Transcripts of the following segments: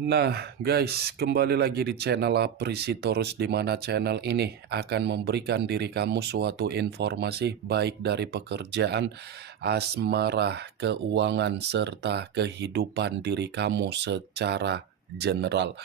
Nah, guys, kembali lagi di channel Aprisitorus, di mana channel ini akan memberikan diri kamu suatu informasi baik dari pekerjaan, asmara, keuangan, serta kehidupan diri kamu secara general.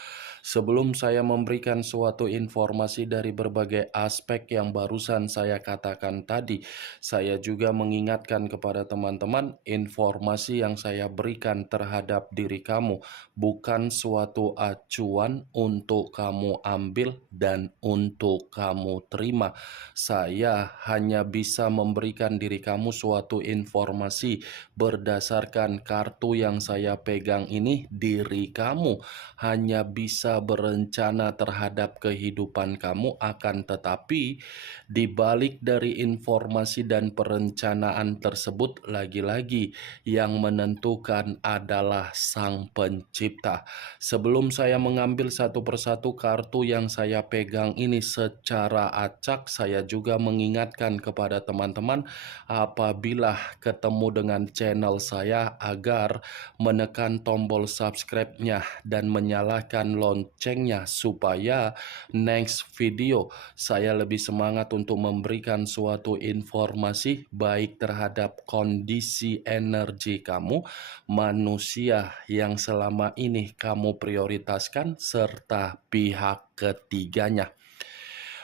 Sebelum saya memberikan suatu informasi dari berbagai aspek yang barusan saya katakan tadi, saya juga mengingatkan kepada teman-teman, informasi yang saya berikan terhadap diri kamu bukan suatu acuan untuk kamu ambil dan untuk kamu terima. Saya hanya bisa memberikan diri kamu suatu informasi berdasarkan kartu yang saya pegang ini. Diri kamu hanya bisa berencana terhadap kehidupan kamu, akan tetapi di balik dari informasi dan perencanaan tersebut, lagi-lagi yang menentukan adalah Sang Pencipta. Sebelum saya mengambil satu persatu kartu yang saya pegang ini secara acak, saya juga mengingatkan kepada teman-teman apabila ketemu dengan channel saya agar menekan tombol subscribe-nya dan menyalakan loncengnya supaya next video saya lebih semangat untuk memberikan suatu informasi baik terhadap kondisi energi kamu, manusia yang selama ini kamu prioritaskan, serta pihak ketiganya.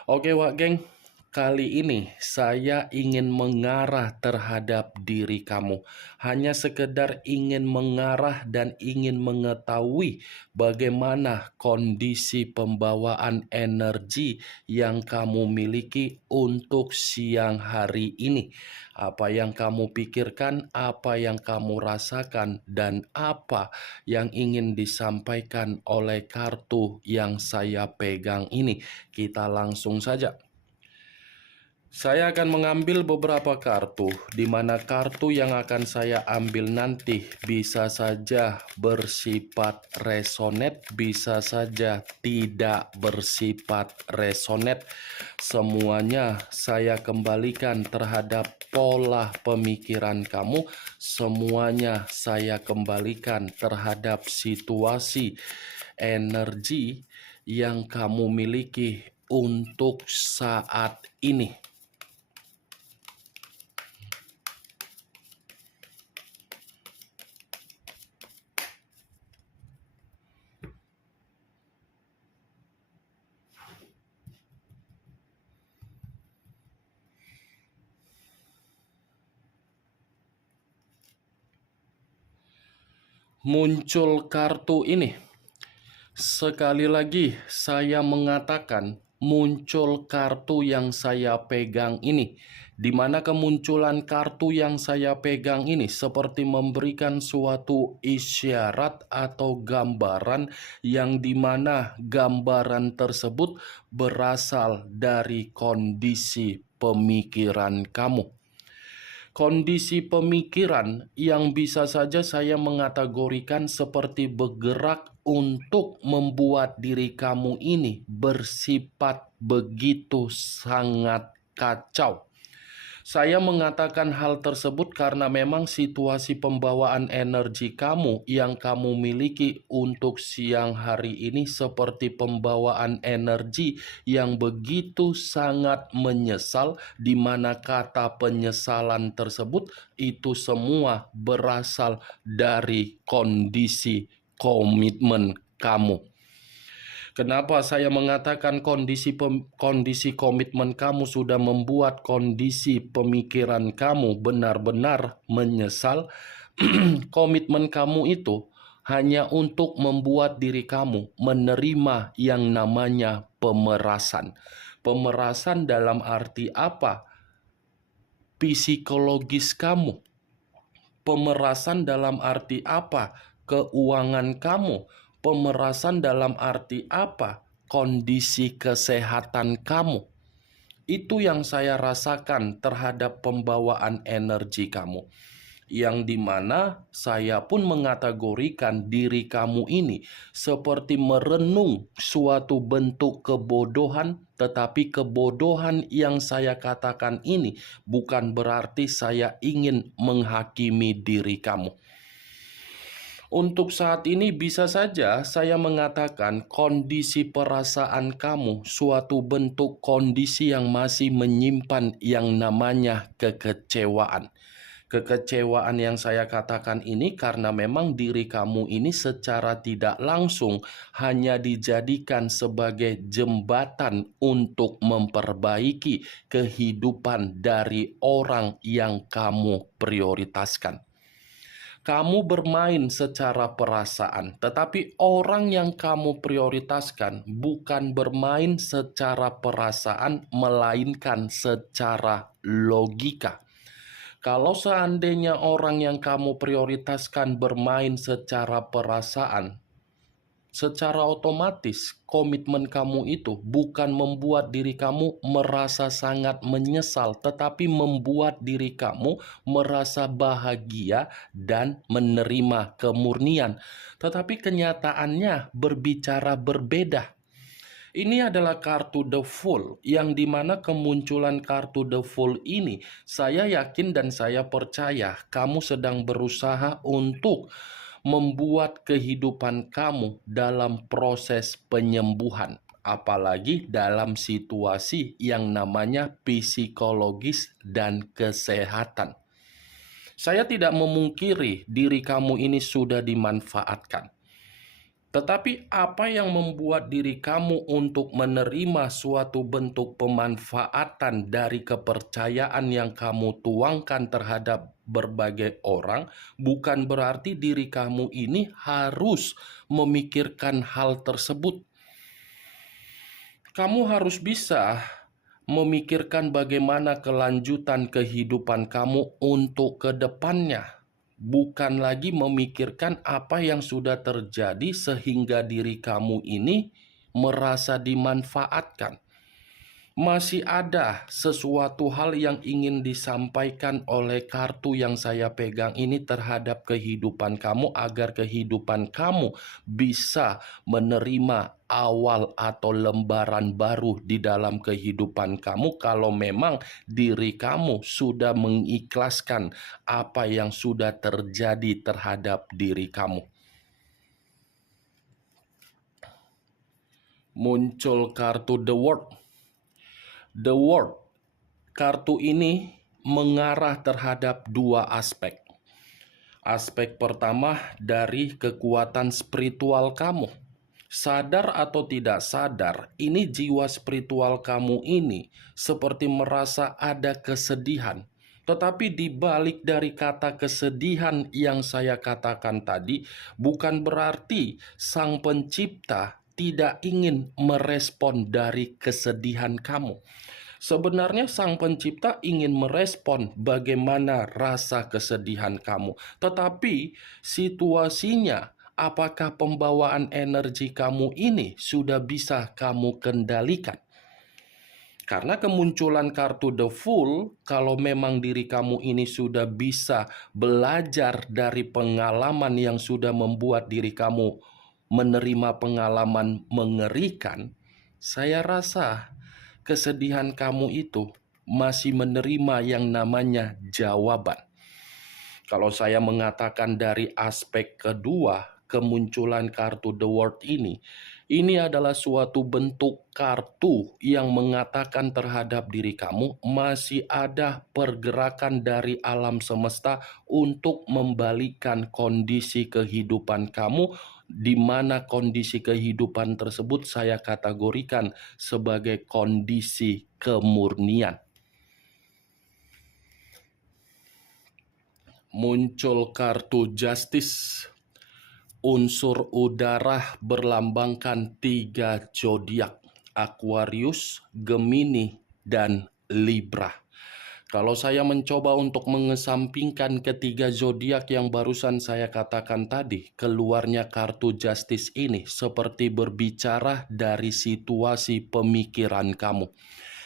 Oke Wak Geng, kali ini saya ingin mengarah terhadap diri kamu. Hanya sekedar ingin mengarah dan ingin mengetahui bagaimana kondisi pembawaan energi yang kamu miliki untuk siang hari ini. Apa yang kamu pikirkan, apa yang kamu rasakan, dan apa yang ingin disampaikan oleh kartu yang saya pegang ini. Kita langsung saja. Saya akan mengambil beberapa kartu, di mana kartu yang akan saya ambil nanti bisa saja bersifat resonate, bisa saja tidak bersifat resonate. Semuanya saya kembalikan terhadap pola pemikiran kamu, semuanya saya kembalikan terhadap situasi energi yang kamu miliki untuk saat ini. Muncul kartu ini. Sekali lagi saya mengatakan muncul kartu yang saya pegang ini, di mana kemunculan kartu yang saya pegang ini seperti memberikan suatu isyarat atau gambaran yang dimana gambaran tersebut berasal dari kondisi pemikiran kamu. Kondisi pemikiran yang bisa saja saya mengategorikan seperti bergerak untuk membuat diri kamu ini bersifat begitu sangat kacau. Saya mengatakan hal tersebut karena memang situasi pembawaan energi kamu yang kamu miliki untuk siang hari ini seperti pembawaan energi yang begitu sangat menyesal, di mana kata penyesalan tersebut itu semua berasal dari kondisi komitmen kamu. Kenapa saya mengatakan kondisi komitmen kamu sudah membuat kondisi pemikiran kamu benar-benar menyesal? Komitmen kamu itu hanya untuk membuat diri kamu menerima yang namanya pemerasan. Pemerasan dalam arti apa? Psikologis kamu. Pemerasan dalam arti apa? Keuangan kamu. Pemerasan dalam arti apa? Kondisi kesehatan kamu. Itu yang saya rasakan terhadap pembawaan energi kamu. Yang dimana saya pun mengategorikan diri kamu ini seperti merenung suatu bentuk kebodohan, tetapi kebodohan yang saya katakan ini bukan berarti saya ingin menghakimi diri kamu. Untuk saat ini bisa saja saya mengatakan kondisi perasaan kamu suatu bentuk kondisi yang masih menyimpan yang namanya kekecewaan. Kekecewaan yang saya katakan ini karena memang diri kamu ini secara tidak langsung hanya dijadikan sebagai jembatan untuk memperbaiki kehidupan dari orang yang kamu prioritaskan. Kamu bermain secara perasaan, tetapi orang yang kamu prioritaskan bukan bermain secara perasaan, melainkan secara logika. Kalau seandainya orang yang kamu prioritaskan bermain secara perasaan, secara otomatis komitmen kamu itu bukan membuat diri kamu merasa sangat menyesal, tetapi membuat diri kamu merasa bahagia dan menerima kemurnian. Tetapi kenyataannya berbicara berbeda. Ini adalah kartu The Fool, yang dimana kemunculan kartu The Fool ini, saya yakin dan saya percaya kamu sedang berusaha untuk membuat kehidupan kamu dalam proses penyembuhan. Apalagi dalam situasi yang namanya psikologis dan kesehatan. Saya tidak memungkiri diri kamu ini sudah dimanfaatkan. Tetapi apa yang membuat diri kamu untuk menerima suatu bentuk pemanfaatan dari kepercayaan yang kamu tuangkan terhadap berbagai orang, bukan berarti diri kamu ini harus memikirkan hal tersebut. Kamu harus bisa memikirkan bagaimana kelanjutan kehidupan kamu untuk ke depannya. Bukan lagi memikirkan apa yang sudah terjadi sehingga diri kamu ini merasa dimanfaatkan. Masih ada sesuatu hal yang ingin disampaikan oleh kartu yang saya pegang ini terhadap kehidupan kamu, agar kehidupan kamu bisa menerima awal atau lembaran baru di dalam kehidupan kamu kalau memang diri kamu sudah mengikhlaskan apa yang sudah terjadi terhadap diri kamu. Muncul kartu The World. The World, kartu ini mengarah terhadap dua aspek. Aspek pertama dari kekuatan spiritual kamu. Sadar atau tidak sadar, ini jiwa spiritual kamu ini seperti merasa ada kesedihan. Tetapi di balik dari kata kesedihan yang saya katakan tadi, bukan berarti Sang Pencipta tidak ingin merespon dari kesedihan kamu. Sebenarnya Sang Pencipta ingin merespon bagaimana rasa kesedihan kamu. Tetapi situasinya, apakah pembawaan energi kamu ini sudah bisa kamu kendalikan? Karena kemunculan kartu The Fool, kalau memang diri kamu ini sudah bisa belajar dari pengalaman yang sudah membuat diri kamu menerima pengalaman mengerikan, saya rasa kesedihan kamu itu masih menerima yang namanya jawaban. Kalau saya mengatakan dari aspek kedua, kemunculan kartu The World ini adalah suatu bentuk kartu yang mengatakan terhadap diri kamu masih ada pergerakan dari alam semesta untuk membalikan kondisi kehidupan kamu, di mana kondisi kehidupan tersebut saya kategorikan sebagai kondisi kemurnian. Muncul kartu Justice. Unsur udara berlambangkan 3 zodiak: Aquarius, Gemini, dan Libra. Kalau saya mencoba untuk mengesampingkan ketiga zodiak yang barusan saya katakan tadi, keluarnya kartu Justice ini seperti berbicara dari situasi pemikiran kamu.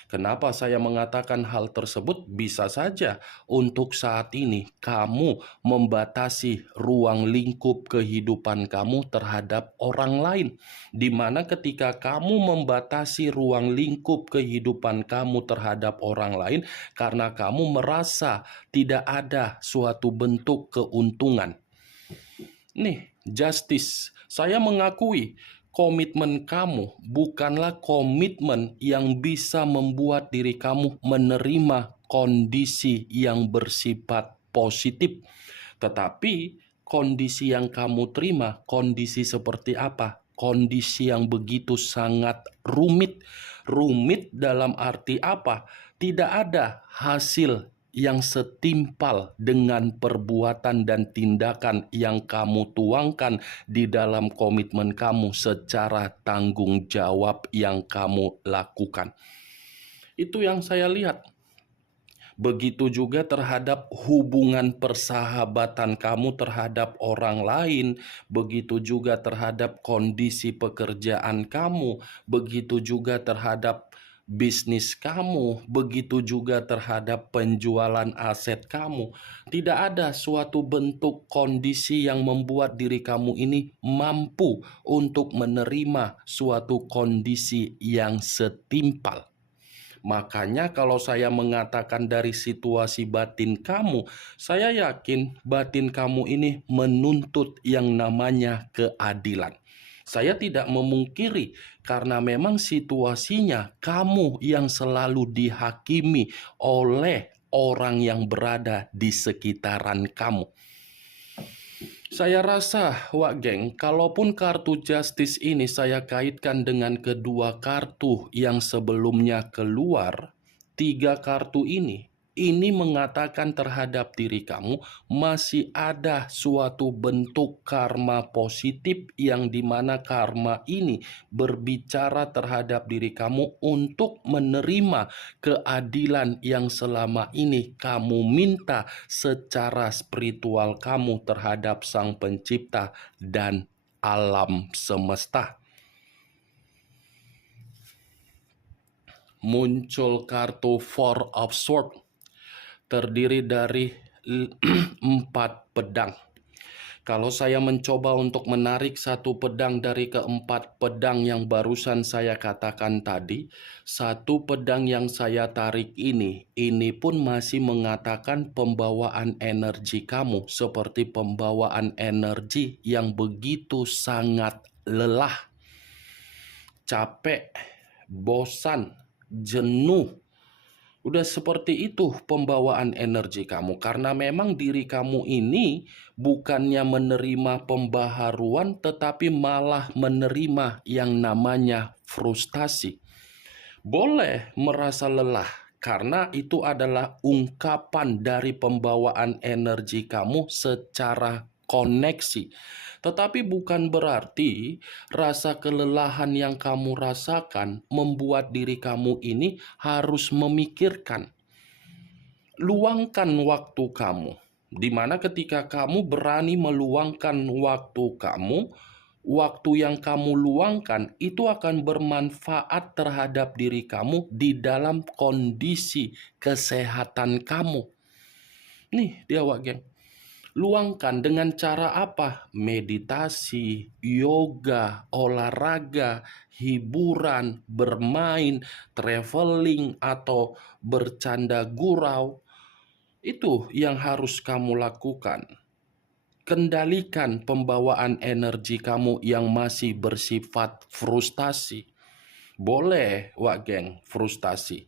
Kenapa saya mengatakan hal tersebut? Bisa saja untuk saat ini kamu membatasi ruang lingkup kehidupan kamu terhadap orang lain, di mana ketika kamu membatasi ruang lingkup kehidupan kamu terhadap orang lain karena kamu merasa tidak ada suatu bentuk keuntungan. Nih, Justice, saya mengakui komitmen kamu bukanlah komitmen yang bisa membuat diri kamu menerima kondisi yang bersifat positif. Tetapi kondisi yang kamu terima, kondisi seperti apa? Kondisi yang begitu sangat rumit. Rumit dalam arti apa? Tidak ada hasil yang setimpal dengan perbuatan dan tindakan yang kamu tuangkan di dalam komitmen kamu secara tanggung jawab yang kamu lakukan. Itu yang saya lihat. Begitu juga terhadap hubungan persahabatan kamu terhadap orang lain, begitu juga terhadap kondisi pekerjaan kamu, begitu juga terhadap bisnis kamu, begitu juga terhadap penjualan aset kamu. Tidak ada suatu bentuk kondisi yang membuat diri kamu ini mampu untuk menerima suatu kondisi yang setimpal. Makanya kalau saya mengatakan dari situasi batin kamu, saya yakin batin kamu ini menuntut yang namanya keadilan. Saya tidak memungkiri karena memang situasinya kamu yang selalu dihakimi oleh orang yang berada di sekitaran kamu. Saya rasa, Wak Geng, kalaupun kartu Justice ini saya kaitkan dengan kedua kartu yang sebelumnya keluar, tiga kartu ini mengatakan terhadap diri kamu masih ada suatu bentuk karma positif yang dimana karma ini berbicara terhadap diri kamu untuk menerima keadilan yang selama ini kamu minta secara spiritual kamu terhadap Sang Pencipta dan alam semesta. Muncul kartu Four of Swords, terdiri dari 4 pedang. Kalau saya mencoba untuk menarik satu pedang dari keempat pedang yang barusan saya katakan tadi, satu pedang yang saya tarik ini pun masih mengatakan pembawaan energi kamu, seperti pembawaan energi yang begitu sangat lelah, capek, bosan, jenuh. Udah seperti itu pembawaan energi kamu. Karena memang diri kamu ini bukannya menerima pembaharuan, tetapi malah menerima yang namanya frustasi. Boleh merasa lelah, karena itu adalah ungkapan dari pembawaan energi kamu secara koneksi. Tetapi bukan berarti rasa kelelahan yang kamu rasakan membuat diri kamu ini harus memikirkan. Luangkan waktu kamu, di mana ketika kamu berani meluangkan waktu kamu, waktu yang kamu luangkan itu akan bermanfaat terhadap diri kamu di dalam kondisi kesehatan kamu. Nih dia, Wak Geng. Luangkan dengan cara apa? Meditasi, yoga, olahraga, hiburan, bermain, traveling, atau bercanda gurau. Itu yang harus kamu lakukan. Kendalikan pembawaan energi kamu yang masih bersifat frustasi. Boleh, Wak Geng, frustasi.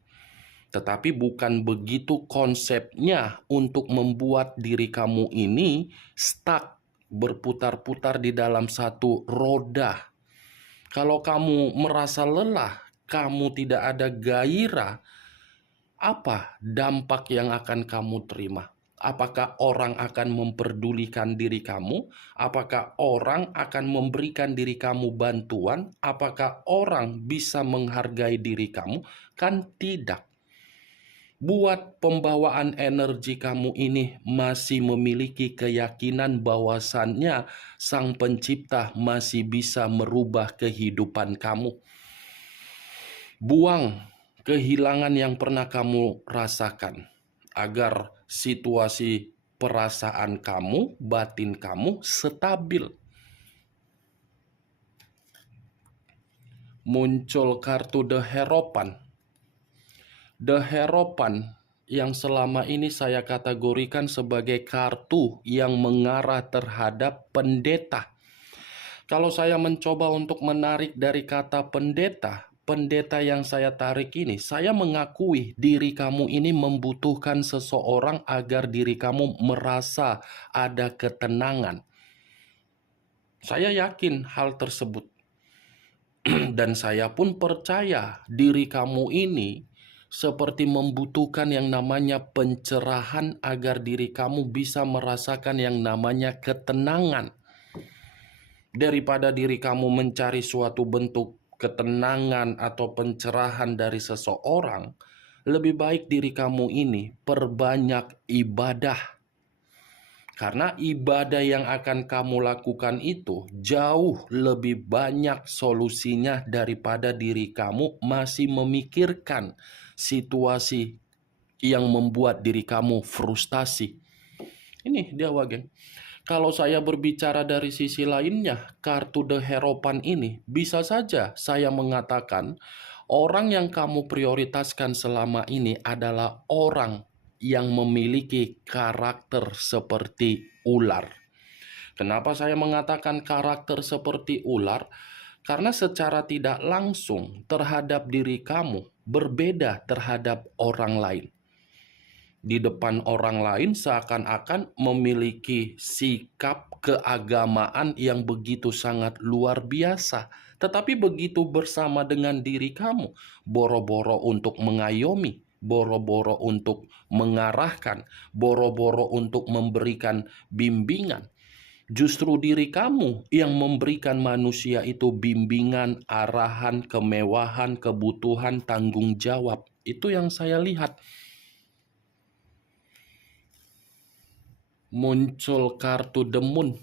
Tetapi bukan begitu konsepnya untuk membuat diri kamu ini stuck, berputar-putar di dalam satu roda. Kalau kamu merasa lelah, kamu tidak ada gairah, apa dampak yang akan kamu terima? Apakah orang akan memperdulikan diri kamu? Apakah orang akan memberikan diri kamu bantuan? Apakah orang bisa menghargai diri kamu? Kan tidak. Buat pembawaan energi kamu ini masih memiliki keyakinan bahwasannya Sang Pencipta masih bisa merubah kehidupan kamu. Buang kehilangan yang pernah kamu rasakan agar situasi perasaan kamu, batin kamu stabil. Muncul kartu The Hierophant. The Hierophant yang selama ini saya kategorikan sebagai kartu yang mengarah terhadap pendeta. Kalau saya mencoba untuk menarik dari kata pendeta, pendeta yang saya tarik ini, saya mengakui diri kamu ini membutuhkan seseorang agar diri kamu merasa ada ketenangan. Saya yakin hal tersebut. Dan saya pun percaya diri kamu ini seperti membutuhkan yang namanya pencerahan agar diri kamu bisa merasakan yang namanya ketenangan. Daripada diri kamu mencari suatu bentuk ketenangan atau pencerahan dari seseorang, lebih baik diri kamu ini perbanyak ibadah. Karena ibadah yang akan kamu lakukan itu jauh lebih banyak solusinya daripada diri kamu masih memikirkan situasi yang membuat diri kamu frustasi. Ini dia Wageng. Kalau saya berbicara dari sisi lainnya, kartu The Hierophant ini bisa saja saya mengatakan orang yang kamu prioritaskan selama ini adalah orang yang memiliki karakter seperti ular. Kenapa saya mengatakan karakter seperti ular? Karena secara tidak langsung terhadap diri kamu berbeda terhadap orang lain. Di depan orang lain seakan-akan memiliki sikap keagamaan yang begitu sangat luar biasa. Tetapi begitu bersama dengan diri kamu, boro-boro untuk mengayomi, boro-boro untuk mengarahkan, boro-boro untuk memberikan bimbingan. Justru diri kamu yang memberikan manusia itu bimbingan, arahan, kemewahan, kebutuhan, tanggung jawab. Itu yang saya lihat. Muncul kartu The Moon.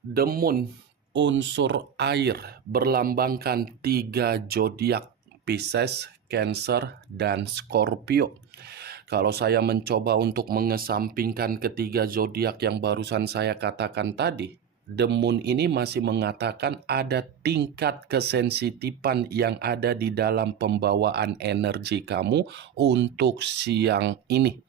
The Moon, unsur air, berlambangkan 3 zodiak, Pisces, Cancer, dan Scorpio. Kalau saya mencoba untuk mengesampingkan ketiga zodiak yang barusan saya katakan tadi, The Moon ini masih mengatakan ada tingkat kesensitifan yang ada di dalam pembawaan energi kamu untuk siang ini.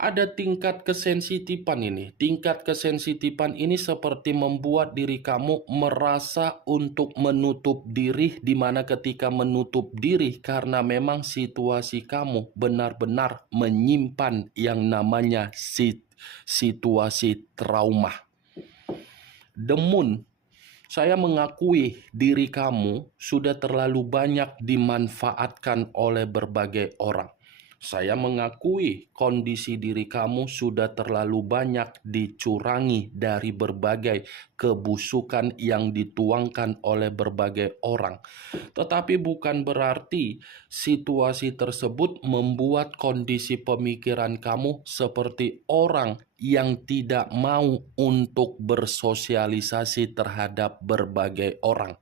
Ada tingkat kesensitifan ini. Tingkat kesensitifan ini seperti membuat diri kamu merasa untuk menutup diri, di mana ketika menutup diri karena memang situasi kamu benar-benar menyimpan yang namanya situasi trauma. The Moon, saya mengakui diri kamu sudah terlalu banyak dimanfaatkan oleh berbagai orang. Saya mengakui kondisi diri kamu sudah terlalu banyak dicurangi dari berbagai kebusukan yang dituangkan oleh berbagai orang. Tetapi bukan berarti situasi tersebut membuat kondisi pemikiran kamu seperti orang yang tidak mau untuk bersosialisasi terhadap berbagai orang.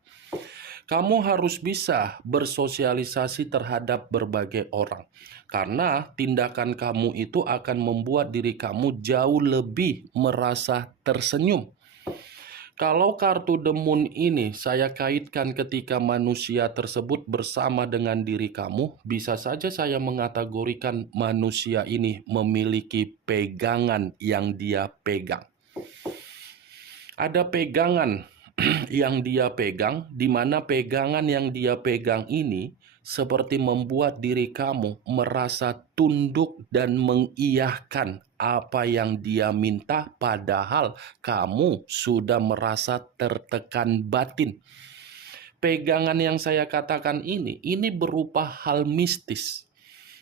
Kamu harus bisa bersosialisasi terhadap berbagai orang, karena tindakan kamu itu akan membuat diri kamu jauh lebih merasa tersenyum. Kalau kartu The Moon ini saya kaitkan ketika manusia tersebut bersama dengan diri kamu, bisa saja saya mengategorikan manusia ini memiliki pegangan yang dia pegang. Ada pegangan yang dia pegang, di mana pegangan yang dia pegang ini seperti membuat diri kamu merasa tunduk dan mengiyahkan apa yang dia minta, padahal kamu sudah merasa tertekan batin. Pegangan yang saya katakan ini berupa hal mistis.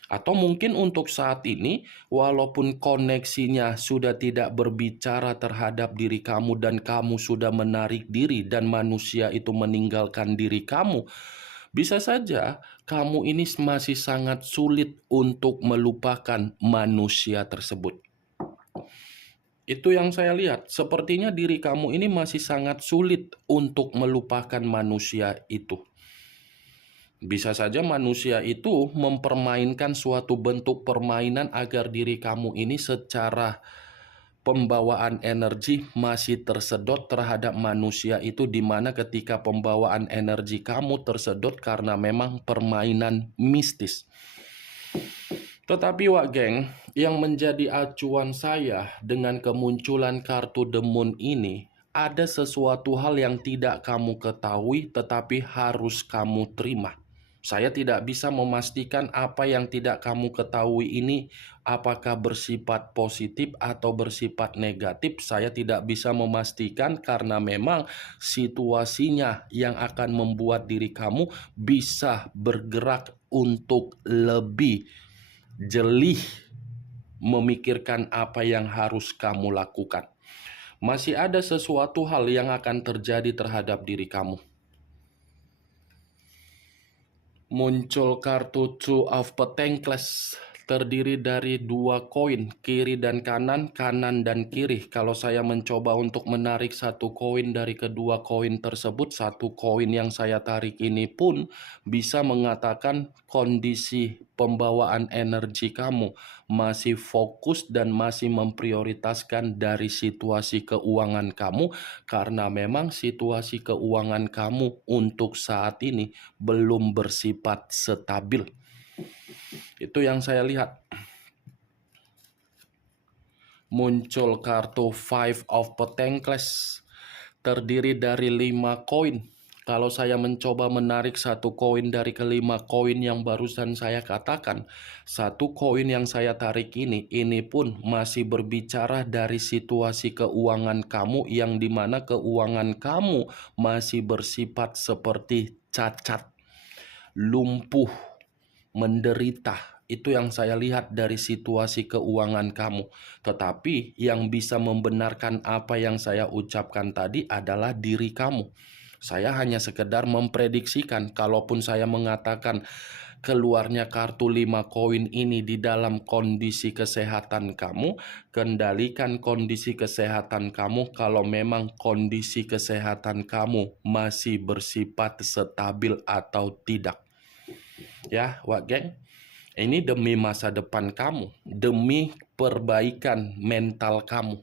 Atau mungkin untuk saat ini, walaupun koneksinya sudah tidak berbicara terhadap diri kamu dan kamu sudah menarik diri dan manusia itu meninggalkan diri kamu, bisa saja kamu ini masih sangat sulit untuk melupakan manusia tersebut. Itu yang saya lihat, sepertinya diri kamu ini masih sangat sulit untuk melupakan manusia itu. Bisa saja manusia itu mempermainkan suatu bentuk permainan agar diri kamu ini secara pembawaan energi masih tersedot terhadap manusia itu, di mana ketika pembawaan energi kamu tersedot karena memang permainan mistis. Tetapi Wak Geng, yang menjadi acuan saya dengan kemunculan kartu The Moon ini ada sesuatu hal yang tidak kamu ketahui tetapi harus kamu terima. Saya tidak bisa memastikan apa yang tidak kamu ketahui ini apakah bersifat positif atau bersifat negatif. Saya tidak bisa memastikan karena memang situasinya yang akan membuat diri kamu bisa bergerak untuk lebih jeli memikirkan apa yang harus kamu lakukan. Masih ada sesuatu hal yang akan terjadi terhadap diri kamu. Muncul kartu Two of Pentacles, terdiri dari 2 koin, kiri dan kanan, kanan dan kiri. Kalau saya mencoba untuk menarik satu koin dari kedua koin tersebut, satu koin yang saya tarik ini pun bisa mengatakan kondisi pembawaan energi kamu masih fokus dan masih memprioritaskan dari situasi keuangan kamu, karena memang situasi keuangan kamu untuk saat ini belum bersifat stabil. Itu yang saya lihat. Muncul kartu Five of Pentacles, terdiri dari 5 koin. Kalau saya mencoba menarik satu koin dari kelima koin yang barusan saya katakan, satu koin yang saya tarik ini pun masih berbicara dari situasi keuangan kamu, yang dimana keuangan kamu masih bersifat seperti cacat, lumpuh, menderita. Itu yang saya lihat dari situasi keuangan kamu. Tetapi yang bisa membenarkan apa yang saya ucapkan tadi adalah diri kamu. Saya hanya sekedar memprediksikan, kalaupun saya mengatakan keluarnya kartu 5 koin ini di dalam kondisi kesehatan kamu, kendalikan kondisi kesehatan kamu kalau memang kondisi kesehatan kamu masih bersifat stabil atau tidak. Ya, Wak Geng, ini demi masa depan kamu, demi perbaikan mental kamu.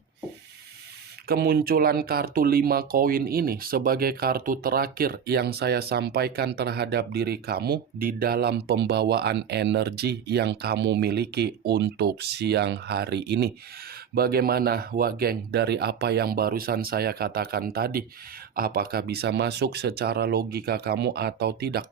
Kemunculan kartu 5 koin ini sebagai kartu terakhir yang saya sampaikan terhadap diri kamu di dalam pembawaan energi yang kamu miliki untuk siang hari ini. Bagaimana, Wak Geng, dari apa yang barusan saya katakan tadi? Apakah bisa masuk secara logika kamu atau tidak?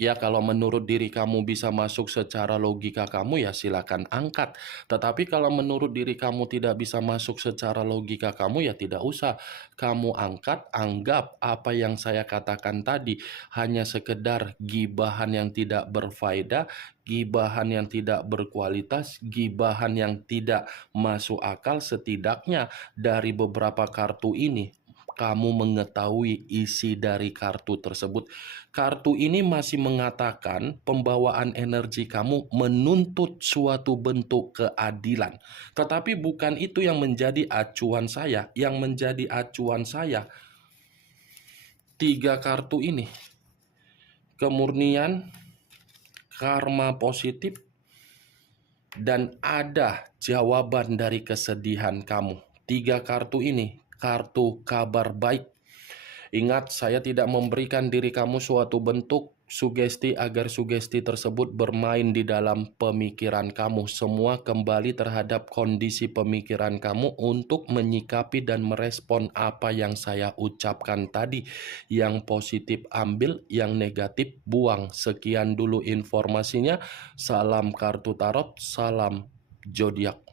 Ya, kalau menurut diri kamu bisa masuk secara logika kamu, ya silakan angkat. Tetapi kalau menurut diri kamu tidak bisa masuk secara logika kamu, ya tidak usah kamu angkat. Anggap apa yang saya katakan tadi hanya sekedar gibahan yang tidak berfaedah, gibahan yang tidak berkualitas, gibahan yang tidak masuk akal. Setidaknya dari beberapa kartu ini kamu mengetahui isi dari kartu tersebut. Kartu ini masih mengatakan pembawaan energi kamu menuntut suatu bentuk keadilan. Tetapi bukan itu yang menjadi acuan saya. Yang menjadi acuan saya 3 kartu ini. Kemurnian, karma positif, dan ada jawaban dari kesedihan kamu. 3 kartu ini kartu kabar baik. Ingat, saya tidak memberikan diri kamu suatu bentuk sugesti agar sugesti tersebut bermain di dalam pemikiran kamu. Semua kembali terhadap kondisi pemikiran kamu untuk menyikapi dan merespon apa yang saya ucapkan tadi. Yang positif ambil, yang negatif buang. Sekian dulu informasinya. Salam kartu tarot, salam zodiak.